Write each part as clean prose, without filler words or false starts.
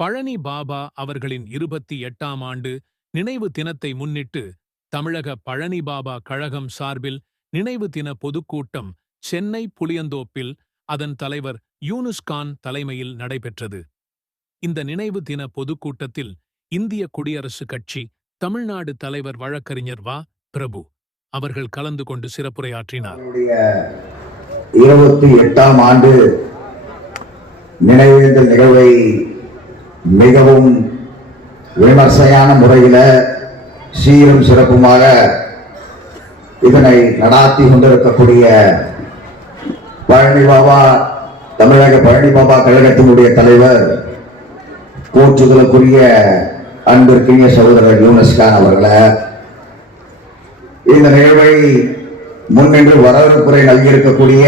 பழனி பாபா அவர்களின் 28ஆம் ஆண்டு நினைவு தினத்தை முன்னிட்டு தமிழக பழனி பாபா கழகம் சார்பில் நினைவு தின பொதுக்கூட்டம் சென்னை புளியந்தோப்பில் அதன் தலைவர் யூனுஸ் கான் தலைமையில் நடைபெற்றது. இந்த நினைவு தின பொதுக்கூட்டத்தில் இந்திய குடியரசுக் கட்சி தமிழ்நாடு தலைவர் வழக்கறிஞர் வ. பிரபு அவர்கள் கலந்து கொண்டு சிறப்புரையாற்றினார். 28ஆம் ஆண்டு நினைவேந்தல் நிகழ்வை மிகவும் விமர்சையான முறையில் சீரும் சிறப்புமாக இதனை நடாத்தி கொண்டிருக்கக்கூடிய பழனி பாபா தமிழக பழனி பாபா கழகத்தினுடைய தலைவர் போற்றுதலுக்குரிய அன்பிற்குரிய சகோதரர் யூனுஸ் கான் அவர்களை, இந்த நிகழ்வை முன்னின்று வரவேற்புரை நல்கியிருக்கக்கூடிய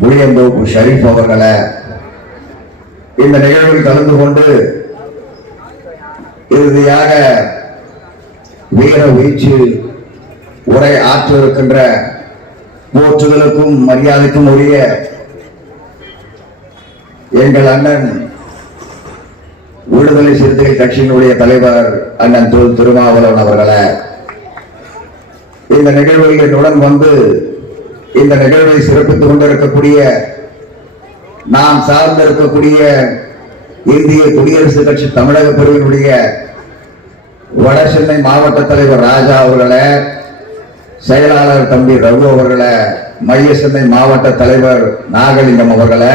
புளியந்தோப்பு ஷரீப் அவர்களை, இந்த நிகழ்வில் கலந்து கொண்டு இறுதியாக வீர வீச்சு உரை ஆற்றிருக்கின்ற போற்றுதலுக்கும் மரியாதைக்கும் உரிய எங்கள் அண்ணன் விடுதலை சிறுத்தைகள் கட்சியினுடைய தலைவர் அண்ணன் திருமாவளவன் அவர்களை, இந்த நிகழ்வில் என்னுடன் வந்து இந்த நிகழ்வை சிறப்பித்துக் கொண்டிருக்கக்கூடிய நாம் சார்ந்திருக்கக்கூடிய இந்திய குடியரசுக் கட்சி தமிழக பிரிவினுடைய வட சென்னை மாவட்ட தலைவர் ராஜா அவர்களை, செயலாளர் தம்பி ரகு அவர்களை, மைய சென்னை மாவட்ட தலைவர் நாகலிங்கம் அவர்களை,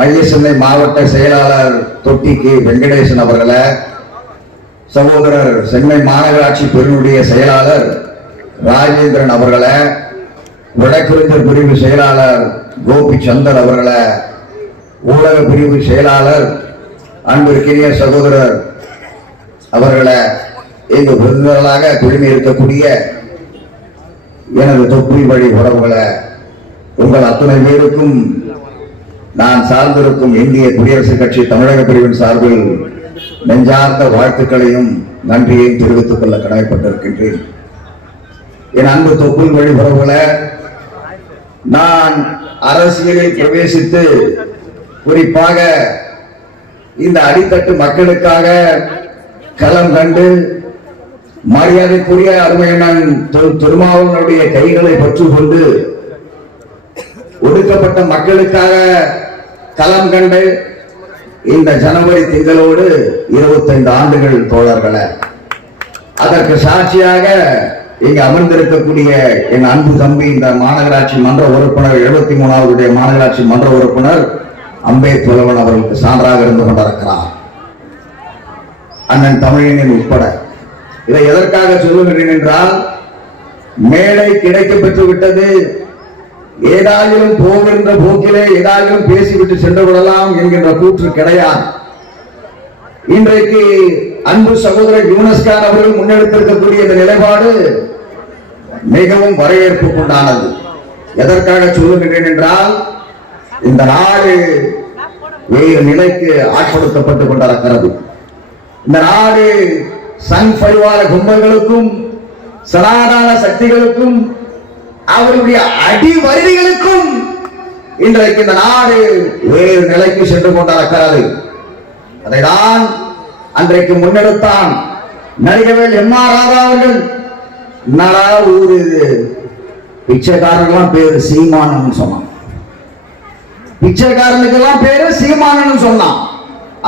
மைய சென்னை மாவட்ட செயலாளர் தொட்டி கே வெங்கடேசன் அவர்களை, சகோதரர் சென்னை மாநகராட்சி பிரிவினுடைய செயலாளர் ராஜேந்திரன் அவர்களை, வழக்கறிஞர் பிரிவு செயலாளர் கோபி சந்தர் அவர்களை, ஊடக பிரிவு செயலாளர் அன்பிற்கினிய சகோதரர் அவர்களை, இங்கு விருந்தினர்களாக குழுமி இருக்கக்கூடிய எனது தொப்புள் வழி உறவுகளை, உங்கள் அத்தனை பேருக்கும் நான் சார்ந்திருக்கும் இந்திய குடியரசுக் கட்சி தமிழக பிரிவின் சார்பில் நெஞ்சார்ந்த வாழ்த்துக்களையும் நன்றியையும் தெரிவித்துக் கொள்ள கடமைப்பட்டிருக்கின்றேன். என் அன்பு தொப்புள் வழி உறவுகளை, நான் அரசியலில் பிரவேசித்து குறிப்பாக இந்த அடித்தட்டு மக்களுக்காக களம் கண்டு மரியாதைக்குரிய அருமையண்ணன் திருமாவளவனுடைய கைகளை பற்றிக் கொண்டு ஒடுக்கப்பட்ட மக்களுக்காக களம் கண்டு இந்த ஜனவரி திங்களோடு 25 ஆண்டுகள் தோழர்களை, அதற்கு சாட்சியாக இங்கு அமர்ந்திருக்கக்கூடிய என் அன்பு தம்பி இந்த மாநகராட்சி மன்ற உறுப்பினர் 73வது மாநகராட்சி மன்ற உறுப்பினர் அம்பேத்கர் அவர்களுக்கு சான்றாக இருந்து கொண்டிருக்கிறார். அண்ணன் தமிழனின் உட்பட இதை எதற்காக சொல்லுகிறேன் என்றால், மேடை கிடைக்க பெற்று விட்டது, ஏதாயிலும் போகின்ற போக்கிலே ஏதாயிலும் பேசிவிட்டு சென்று விடலாம் என்கின்ற கூற்று கிடையாது. இன்றைக்கு அன்பு சகோதரர் யூனுஸ் கான் அவர்கள் முன்னெடுத்திருக்கக்கூடிய இந்த நிலைப்பாடு மிகவும் வரவேற்புக்குண்டானது. எதற்காக சொல்லுகிறேன் என்றால், இந்த நாடு வேறு நிலைக்கு ஆட்படுத்தப்பட்டுக் கொண்டிருக்கிறது. இந்த நாடு சங் பரிவார கும்பல்களுக்கும் சனாதன சக்திகளுக்கும் அவருடைய அடிவருதிகளுக்கும் இன்றைக்கு இந்த நாடு வேறு நிலைக்கு சென்று கொண்டிருக்கிறது. அதைதான் அன்றைக்கு முன்னெடுத்தான் நடிகவேல் எம்.ஆர். ராதா அவர்கள். என்னடா ஊரு இது, பிச்சைக்காரனுக்கெல்லாம் பேரு சீமானன்னு சொன்னான். பிச்சைக்காரனுக்கெல்லாம் பேரு சீமானன்னு சொன்னான்.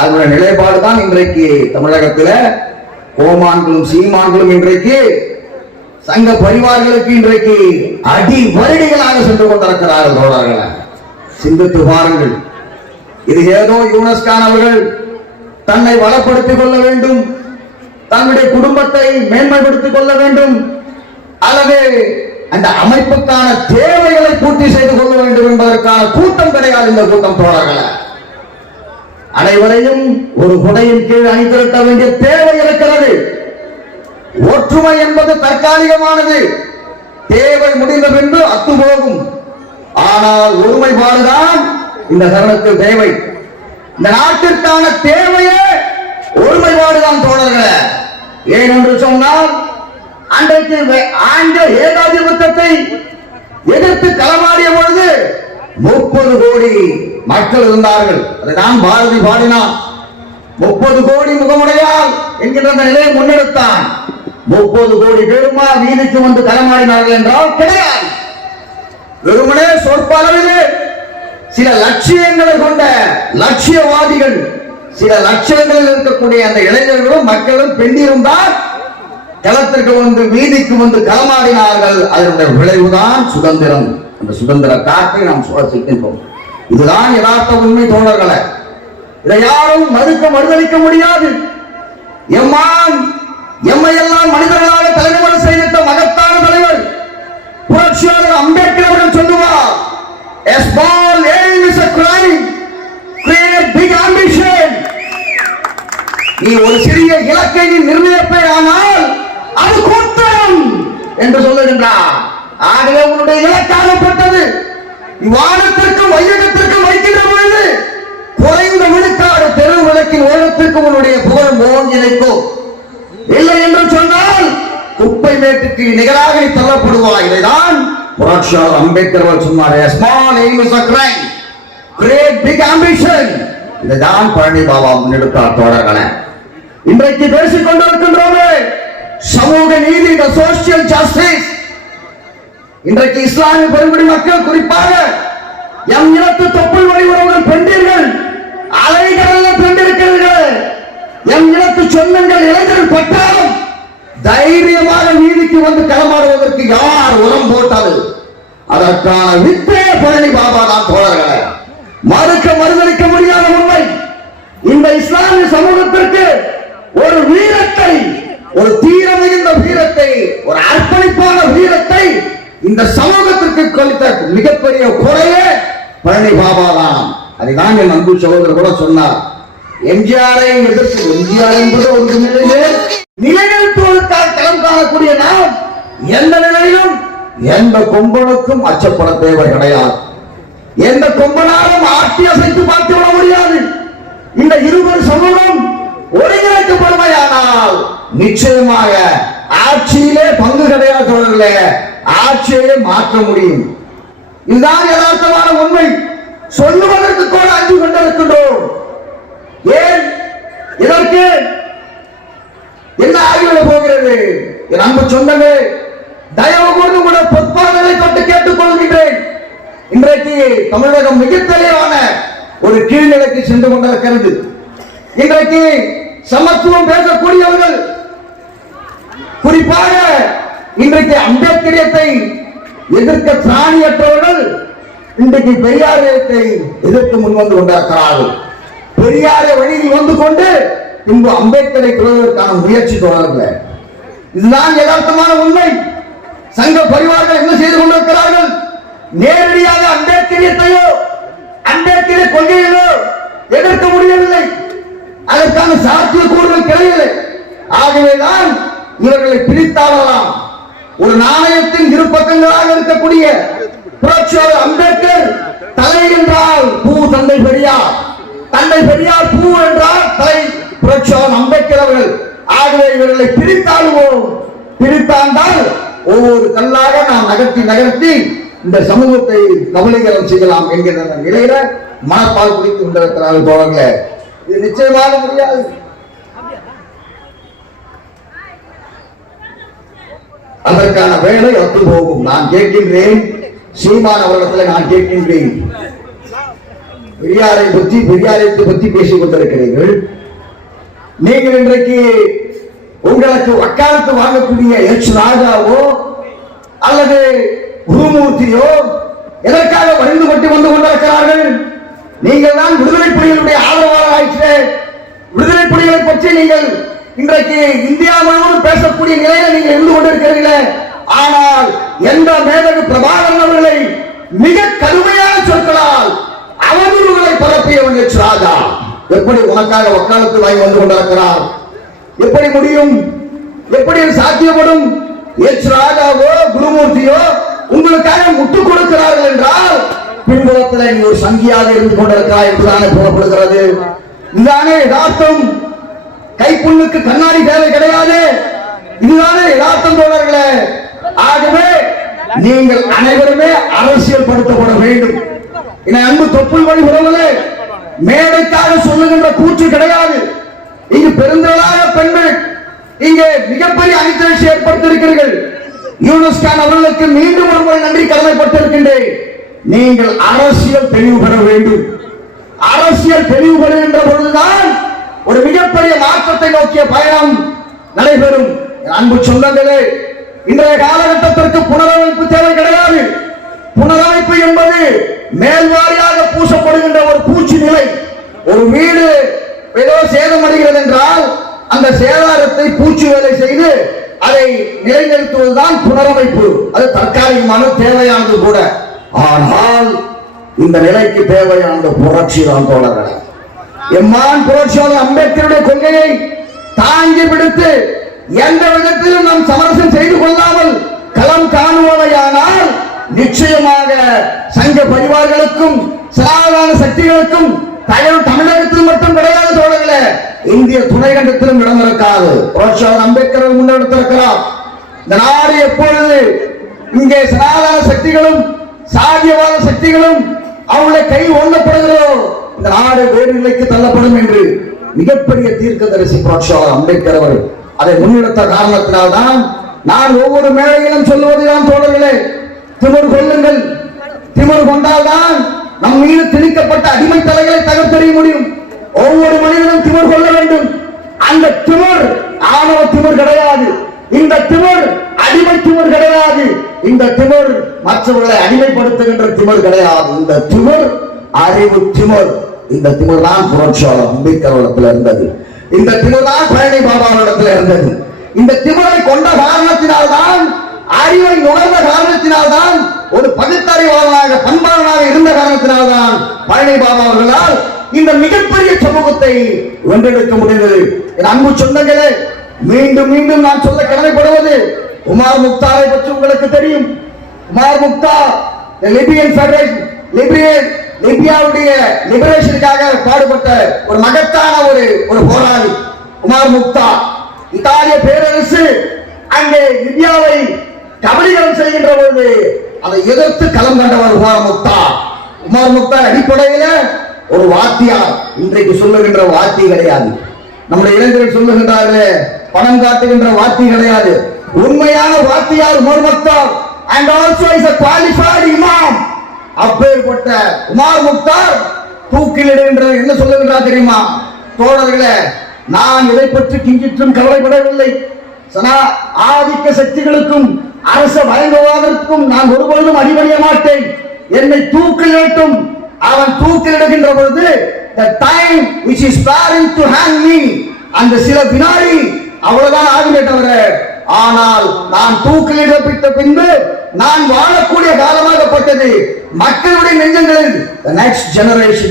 அதனுடைய நிலைப்பாடுதான் இன்றைக்கு தமிழகத்தில் கோமான்களும் சீமான்களும் இன்றைக்கு சங்க பரிவார்களுக்கு இன்றைக்கு அடி வருடிகளாக சென்று கொண்டிருக்கிறார்கள். தோழர்களை, சிந்தித்து பாருங்கள். இது ஏதோ யூனுஸ் கான் அவர்கள் தன்னை வளப்படுத்திக் கொள்ள வேண்டும், தன்னுடைய குடும்பத்தை மேன்மைப்படுத்திக் கொள்ள வேண்டும், அல்லது அந்த அமைப்புக்கான தேவைகளை பூர்த்தி செய்து கொள்ள வேண்டும் என்பதற்கான கூட்டம் கிடையாது. இந்த கூட்டம் தோழர்களை, அனைவரையும் ஒரு குடையின் கீழ் அணிதிரட்ட வேண்டிய தேவை இருக்கிறது. ஒற்றுமை என்பது தற்காலிகமானது, தேவை முடிந்த பின்பு அத்துப்போகும். ஆனால் ஒருமைப்பாடுதான் இந்த தருணத்தில் தேவை. இந்த நாட்டிற்கான தேவையே ஒருமைப்பாடுதான் தோழர்களே. ஏனென்று சொன்னால், அன்றைக்கு ஆங்கில ஏகாதிபத்தியத்தை எதிர்த்து களமாடிய பொழுது 30 கோடி மக்கள் இருந்தார்கள். அதை நான் பாரதி பாடினான். 30 கோடி முகமுடையால் என்கின்ற அந்த நிலையை முன்னெடுத்தான். 30 கோடி பேருமா வீதிக்கு வந்து களமாடினார்கள் என்றால் கிடையாது. வெறுமனே சொற்ப அளவிலே சில லட்சியங்களை கொண்ட லட்சியவாதிகள், சில லட்சியங்களில் இருக்கக்கூடிய அந்த இளைஞர்களும் மக்களும் பெண்டிருந்தால் களத்திற்கு வந்து வீதிக்கு வந்து களமாடினார்கள். அதனுடைய விளைவுதான் சுதந்திரம். அந்த சுதந்திர காற்றை நாம் சுவாசிக்கின்றோம். இதுதான் யதார்த்த உண்மை தோழர்களே. இதை யாரும் மறுதளிக்க முடியாது. எம்மை எல்லாம் மனிதர்களாக தலைமுறை செய்த மகத்தான தலைவர் புரட்சியாளர் அம்பேத்கர் அவர்கள் சொல்லுவார், a small aim is a crime, create big ambition. நீ ஒரு சிறிய இலக்கை நிர்ணயிப்பாய், ஆனால் அது குற்றம் என்று சொல்லுகின்றார். ஆகவே உன்னுடைய இலக்காகப்பட்டது வானத்திற்கும் வையகத்திற்கும் வைக்கின்ற பொழுது குறைந்த விழுக்காடு தெரு விளக்கின் ஓரத்திற்கு உன்னுடைய புகழ் ஓங்கி நிற்கும். இல்லை என்று சொன்னால் குப்பை மேட்டுக்கு நிகராக நீ தள்ளப்படுவாய். இதைதான் புரட்சியாளர் அம்பேத்கர் அவர்கள் சொன்னார், small aim is a crime, great big ambition. இதைதான் பழனி பாபா முன்னெடுத்தார். தோழர்களே, இன்றைக்கு பேசிக் கொண்டிருக்கின்றோமே சமூக நீதி, சோசியல் ஜஸ்டிஸ். இன்றைக்கு இஸ்லாமிய பெருங்குடி மக்கள், குறிப்பாக எம் இனத்து தொப்புள் வழி உறவுகள் பெண்டீர்கள், அலைகடல்ல பெண்டிருக்கிறீர்கள். எம் இனத்து சொந்தங்கள் இளைஞர்கள் பட்டாலும் தைரியமாக நீதிக்கு வந்து களமாடுவதற்கு யார் உரம் போட்டது? அதற்கான வித்தே பழனி பாபா தான். தோழர்களே, மறுதளிக்க முடியாத உண்மை. இந்த இஸ்லாமிய சமூகத்திற்கு ஒரு வீரத்தை, ஒரு தீரமிகுந்த வீரத்தை, ஒரு அர்ப்பணிப்பான வீரத்தை இந்த சமூகத்திற்கு கொடுத்த மிகப்பெரிய குறையே பழனி பாபா தான். அதைதான் என் அன்பு சகோதரர் கூட சொன்னார். எம்ஜிஆரை எதிர்த்து, எம்ஜிஆர் என்பது ஒரு நிலைநிறுத்துவதற்காக களம் காணக்கூடிய நாம் எந்த நிலையிலும் எந்த கொம்பனுக்கும் அச்சப்பட தேவை கிடையாது. எந்த கொம்பனாலும் ஆட்சி அசைத்து பார்த்து விட முடியாது. இந்த இருவர் சமூகம் ஒருங்கிணைக்கப்படுமையானால் நிச்சயமாக ஆட்சியிலே பங்கு கிடையாது. தோழர்களே, ஆட்சியை மாற்ற முடியும். இதுதான் யதார்த்தமான உண்மை. சொல்லுவதற்கு கூட அஞ்சு கொண்டிருக்கின்றோம். ஏன்? இதற்கு என்ன ஆகிவிட போகிறது? என் அன்பு சொந்தமே, தயவு கூர்ந்து கூட பொற்பாதங்களை தொட்டு கேட்டுக் கொள்கின்றேன். இன்றைக்கு தமிழகம் மிக தெளிவான ஒரு கீழ்நிலைக்கு சென்று கொண்டிருக்கிறது. இன்றைக்கு சமத்துவம் பேசக்கூடியவர்கள், குறிப்பாக இன்றைக்கு அம்பேத்கரியத்தை எதிர்க்க திராணியற்றவர்கள் இன்றைக்கு பெரியாரியத்தை எதிர்த்து முன்வந்து கொண்டிருக்கிறார்கள். பெரியாரை வழியில் வந்து கொண்டு பின்பு அம்பேத்கரை கொள்வதற்கான முயற்சி தொடரல. இதுதான் யதார்த்தமான உண்மை. சங்க பரிவார்கள் என்ன செய்து கொண்டிருக்கிறார்கள்? நேரடியாக அம்பேத்கரியத்தையோ அம்பேத்கரிய கொள்கைகளோ எதிர்க்க முடியவில்லை. அதற்கான சாத்தியக்கூறுகள் கிடையாது. ஆகவேதான் இவர்களை பிரித்தாளலாம். ஒரு நாணயத்தின் இரு பக்கங்களாக இருக்கக்கூடிய புரட்சியாளர் அம்பேத்கர் தலை என்றால் பூ தந்தை பெரியார், தந்தை பெரியார் பூ என்றால் தலை புரட்சியாளர் அம்பேத்கர் அவர்கள். ஆகவே இவர்களை பிரித்தாளுவோம். பிரித்தாண்டால் ஒவ்வொரு கல்லாக நாம் நகர்த்தி இந்த சமூகத்தை கவலைகரம் செய்யலாம் என்கிற நிலையில மனப்பால் குறித்து கொண்டிருக்கிறார்கள். தோழர்களே, இது நிச்சயமாக முடியாது. அதற்கான வேலை ஒத்து போகும். நான் கேட்கின்றேன், சீமான் அவர்களிடத்தில் நான் கேட்கின்றேன், பெரியாரியத்தை பற்றி பேசிக் கொண்டிருக்கிறீர்கள். நீங்கள் இன்றைக்கு உங்களுக்கு வக்காலத்து வாங்கக்கூடிய எச் ராஜாவோ அல்லது குருமூர்த்தியோ எதற்காக வழிந்து கொண்டு வந்து கொண்டிருக்கிறார்கள்? நீங்கள் தான் விடுதலை புலிகளுடைய ஆதரவாளர் ஆயிற்று. விடுதலை புலிகளை பற்றி நீங்கள் இன்றைக்கு இந்தியா முழுவதும் பேசக்கூடிய நிலையில நீங்கள் இருந்து கொண்டிருக்கிறீர்கள். ஆனால் எந்த மேதகு பிரபாகரன் அவர்களை மிக கடுமையான சொற்களால் அவதூறுகளை பரப்பியவன் எச் ராஜா எப்படி உனக்காக வக்காலத்து வாங்கி வந்து கொண்டிருக்கிறார்? எப்படி முடியும்? எப்படி சாத்தியப்படும்? எச் ராஜாவோ குருமூர்த்தியோ உங்களுக்காக முட்டுக் கொடுக்கிறார்கள் என்றால் பின்புலத்தில் நீ ஒரு சங்கியாக இருந்து கொண்டிருக்கிறாய் என்றுதானே புறப்படுகிறது. இதுதானே யதார்த்தம். கைப்புண்ணுக்கு கண்ணாடி தேவை கிடையாது. இதுதானே யதார்த்தம் தோழர்களே. ஆகவே நீங்கள் அனைவருமே அரசியல் படுத்தப்பட வேண்டும். என அன்பு தொப்புள் வழி உறவுகளே, மேடைக்காக சொல்லுகின்ற கூற்று கிடையாது. இங்கு பெருந்திரளாக பெண்கள் இங்கே மிகப்பெரிய அணிதிரட்சி ஏற்படுத்தியிருக்கிறீர்கள். யூனுஸ் கான் அவர்களுக்கு மீண்டும் ஒரு முறை நன்றி கடமைப்பட்டிருக்கின்றேன். நீங்கள் அரசியல் தெளிவு பெற வேண்டும். அரசியல் தெளிவு பெறுகின்ற பொழுதுதான் ஒரு மிகப்பெரிய மாற்றத்தை நோக்கிய பயணம் நடைபெறும். அன்பு சொந்தங்களே, இன்றைய காலகட்டத்திற்கு புனரமைப்பு தேவை கிடையாது. புனரமைப்பு என்பது மேல்வாரியாக பூசப்படுகின்ற ஒரு பூச்சி நிலை. ஒரு வீடு ஏதோ சேதமடைகிறது என்றால் அந்த சேதாரத்தை பூச்சி வேலை செய்து அதை நிலைநிறுத்துவதுதான் புனரமைப்பு. அது தற்காலிகமான தேவையானது கூட. ஆனால் இந்த நிலைக்கு தேவையான புரட்சி தான் தோழர்களே. எம்மான் புரட்சியாளர் அம்பேத்கருடைய கொள்கையை தாங்கி பிடித்து எந்த விதத்திலும் நாம் சமரசம் செய்து கொள்ளாமல் களம் காணுவதையானால் நிச்சயமாக சங்க பரிவார்களுக்கும் சாதாரண சக்திகளுக்கும் தமிழகத்தில் மட்டும் கிடையாது தோழர்களே, இந்திய துணைக்கண்டத்திலும் இடம் இருக்காது. புரட்சியாளர் அம்பேத்கர் முன்னெடுத்திருக்கிறார். இந்த நாடு எப்பொழுது இங்கே சனாதன சக்திகளும் சாதியவாத சக்திகளும் அவங்களை கை ஓங்கப்படுகிறதோ இந்த நாடு வேறு நிலைக்கு தள்ளப்படும் என்று மிகப்பெரிய தீர்க்கதரிசி புரட்சியாளர் அம்பேத்கர் அவர்கள் அதை முன்னெடுத்த காரணத்தினால்தான் நான் ஒவ்வொரு மேடையிலும் சொல்லுவதுதான் தோழர்களே, திமிர் கொள்ளுங்கள். திமிர் கொண்டால்தான் நம் மீது திணிக்கப்பட்ட அடிமை தலைகளை தகர்த்தெறிய முடியும். ஒவ்வொரு மனிதனும் திமிர் கொள்ள வேண்டும். அந்த திமிர் ஆணவ திமிர் கிடையாது. இந்த திமிர் அடிமை திமிர் கிடையாது. இந்த திமிர் மற்றவர்களை அடிமைப்படுத்துகின்ற திமிர் கிடையாது. இந்த திமிர் அறிவு திமிர். இந்த திமிர் தான் புரட்சியாளர் அம்பேத்கர் இருந்தது. இந்த திமிர் தான் பழனி பாபாவிடத்தில் இருந்தது. இந்த திமிரை கொண்ட காரணத்தினால்தான், அறிவை உணர்ந்த காரணத்தினால்தான், ஒரு பகுத்தறிவாளனாக பண்பாளனாக இருந்த காரணத்தினால்தான் பழனி பாபா அவர்களால் இந்த மிகப்பெரிய சமூகத்தை வென்றெடுக்க முடிந்தது. என் அன்பு சொந்தங்களே, மீண்டும் மீண்டும் நான் சொல்ல கடமைப்படுவது, உமர் முக்தாரை பற்றி உங்களுக்கு தெரியும். உமர் முக்தார் லிபியன் ஃபெடரேஷன் லிபியாவுடைய லிபரேஷனுக்காக பாடுபட்ட ஒரு மகத்தான ஒரு போராளி உமர் முக்தார். இத்தாலிய பேரரசு அங்கே லிபியாவை கபலீகரம் செய்கின்ற பொழுது அதை எதிர்த்து களம் கண்டவர் உமர் முக்தார். உமர் முக்தார் அடிப்படையில ஒரு வாத்தியார். இன்றைக்கு சொல்லுகின்ற வாத்தி கிடையாது. நம்முடைய இளைஞர்கள் சொல்லுகின்றார்களே பணம் காட்டுகின்ற வாத்தி கிடையாது. உண்மையான வாத்தியார் Umar Mukhtar and also is a qualified imam. அப்பேற்பட்ட உமர் முக்தார் தூக்கிலிடுகின்ற என்ன சொல்லுகின்றார் தெரியுமா தோழர்களே? நான் இதை பற்றி கிஞ்சிற்றும் கவலைப்படவில்லை. ஆதிக்க சக்திகளுக்கும் அரச பயங்கரவாதத்திற்கும் நான் ஒருபொழுதும் அடிபணிய மாட்டேன். என்னை தூக்கிலிடட்டும். அவன் தூக்கிலிடுகின்ற பொழுது the time which is sparing to hang me, அந்த சில வினாடி அவ்வளவுதான் ஆகுமே தவிர, ஆனால் நான் தூக்கிலிடப்பட்ட பின்பு நான் வாழக்கூடிய காலமாகப்பட்டது மக்களுடைய நெஞ்சங்களில் the next generation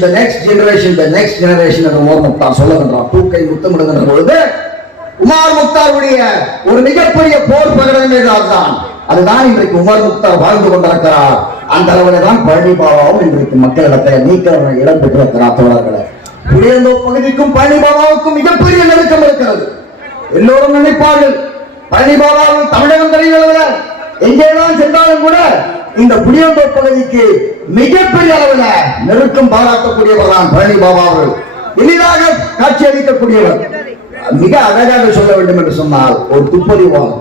என்று உமர் முக்தார் சொல்லுகின்றார். தூக்கை முத்தமிடுகின்ற பொழுது உமர் முக்தாருடைய ஒரு மிகப்பெரிய போர் பிரகடனமே தான். அதுதான் இன்றைக்கு உமர் முக்தார் வாழ்ந்து கொண்டிருக்கிறார். அந்த அளவில் தான் பழனி பாபாவும் இன்றைக்கு மக்களிடத்தில் நீக்க இடம் பெற்றிருக்கிறார். தோழர்களே, புளியந்தோப்பு பகுதிக்கும் பழனி பாபாவுக்கும் மிகப்பெரிய நெருக்கம் இருக்கிறது. எல்லோரும் நினைப்பார்கள் பழனி பாபாவும் தமிழகம் தெரிவிக்கல, எங்கேதான் சென்றாலும் கூட இந்த புளியந்தோப்பு பகுதிக்கு மிகப்பெரிய அளவில் நெருக்கம் பாராட்டக்கூடியவர் தான் பழனி பாபா அவர்கள். எளிதாக காட்சி அளிக்கக்கூடியவர். மிக அழகாக சொல்ல வேண்டும் என்று சொன்னால், ஒரு துப்பறிவாளர்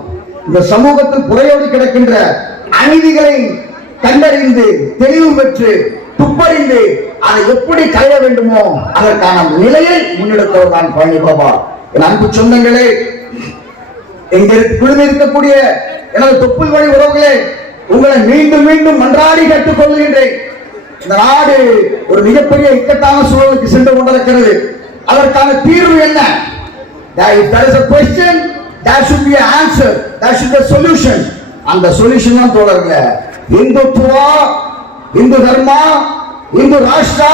இந்த சமூகத்தில் புறையோடு கிடக்கின்ற அநீதிகளை கண்டறிந்து தெளிவு பெற்று துப்பறிந்து அதை எப்படி களைய வேண்டுமோ அதற்கான நிலையை முன்னெடுத்தவர் தான் பழனி பாபா. என் அன்பு சொந்தங்களே, எங்க குழுமி இருக்கக்கூடிய எனது தொப்புள் வழி உறவுகளே, உங்களை மீண்டும் மீண்டும் மன்றாடி கேட்டுக் கொள்கின்றேன். இந்த நாடு ஒரு மிகப்பெரிய இக்கட்டான சூழலுக்கு சென்று கொண்டிருக்கிறது. அதற்கான தீர்வு என்ன? If there is a question, there should be an answer, there should be a solution. அந்த சொல்யூஷன் தான் தோழர்களே, இந்துத்துவா, இந்து தர்மா, இந்து ராஷ்டிரா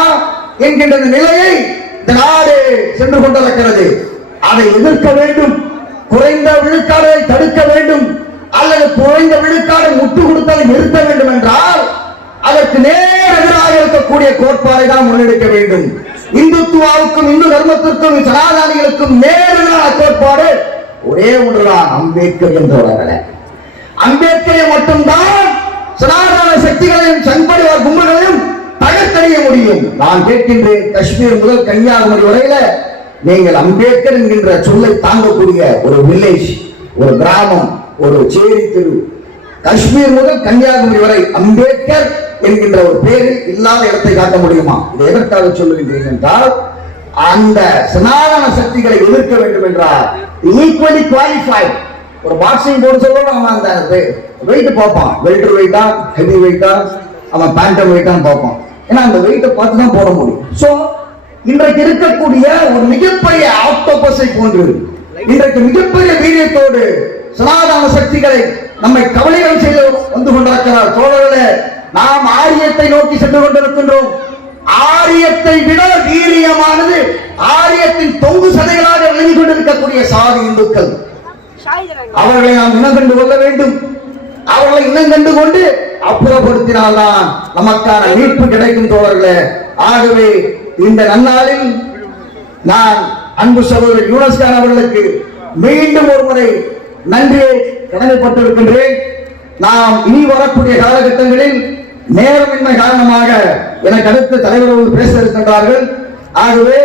என்கின்ற நிலையை இந்த நாடு சென்று கொண்டிருக்கிறது. அதை எதிர்க்க வேண்டும். குறைந்த விழுக்காடை தடுக்க வேண்டும், அல்லது குறைந்த விழுக்காடை முட்டு கொடுத்ததை நிறுத்த வேண்டும் என்றால் அதற்கு நேர் எதிராக இருக்கக்கூடிய கோட்பாடை தான் முன்னெடுக்க வேண்டும். இந்துத்துவாவுக்கும் இந்து தர்மத்திற்கும் சனாதானிகளுக்கும் நேரெதிரான கோட்பாடு ஒரே ஒன்றுதான், அம்பேத்கர் என்றவர்களே. அம்பேத்கரை மட்டும்தான் சனாதன சக்திகளையும் சங்பரிவார் கும்பல்களையும் தகர்த்தெறிய முடியும். நான் கேட்கின்றேன், காஷ்மீர் முதல் கன்னியாகுமரி வரையில நீங்கள் அம்பேத்கர் என்கின்ற சொல்லை தாங்கக்கூடிய ஒரு வில்லேஜ், ஒரு கிராமம், ஒரு சேரி தெரு, காஷ்மீர் முதல் கன்னியாகுமரி வரை அம்பேத்கர் என்கின்ற ஒரு பேரில் இல்லாத இடத்தை காட்ட முடியுமா? இதை எதற்காக சொல்லுகின்றீர்கள் என்றால், அந்த சனாதன சக்திகளை எதிர்க்க வேண்டும் என்றால் ஈக்குவலி குவாலிஃபைட். ஒரு பாக்ஸிங் போர்டு சொல்லணும், அவன் அந்த வெயிட் பார்ப்பான், வெல்டர் வெயிட்டா ஹெவி வெயிட்டா அவன் பேண்டம் வெயிட்டான்னு பார்ப்பான். ஏன்னா அந்த வெயிட்டை பார்த்து தான் போட முடியும். சோ இன்றைக்கு இருக்கக்கூடிய ஒரு மிகப்பெரிய ஆக்டோபஸை போன்று இன்றைக்கு மிகப்பெரிய வீரியத்தோடு சனாதன சக்திகளை நம்மை கவலைகள் செய்து வந்து கொண்டிருக்கிறார். தோழர்களே, நாம் ஆரியத்தை நோக்கி சென்று கொண்டிருக்கின்றோம். ஆரியத்தை விட வீரியமானது ஆரியத்தின் தொங்கு சதைகளாக விளங்கிக் கொண்டிருக்கக்கூடிய சாதி இந்துக்கள். அவர்களை நாம் இனம் கண்டு கொள்ள வேண்டும். அவர்களை இனம் கண்டு கொண்டு அப்புறப்படுத்தினால்தான் நமக்கான மீட்பு கிடைக்கும் தோழர்களே. ஆகவே இந்த நன்னாளில் நான் அன்பு சகோதரர் யூனஸ் கான் அவர்களுக்கு மீண்டும் ஒரு முறை நன்றியை கடமைப்பட்டிருக்கின்றேன். நாம் இனி வரக்கூடிய காலகட்டங்களில் நேரமின்மை காரணமாக எனக்கு அடுத்த தலைவர்கள் பேச இருக்கின்றார்கள். ஆகவே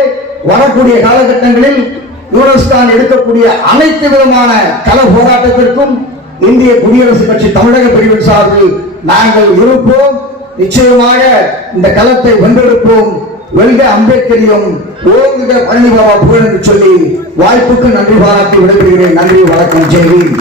வரக்கூடிய காலகட்டங்களில் யூனஸ் கான் எடுக்கக்கூடிய அனைத்து விதமான கள போராட்டத்திற்கும் இந்திய குடியரசுக் கட்சி தமிழக பிரிவின் சார்பில் நாங்கள் இருப்போம். நிச்சயமாக இந்த களத்தை வென்றெடுப்போம். வெல்க அம்பேத்கரியம், ஓங்குக பழனி பாபா புகழ் என்று சொல்லி வாய்ப்புக்கு நன்றி பாராட்டி விடைபெறுகிறேன். நன்றி, வணக்கம், ஜெய் ஹிந்த்.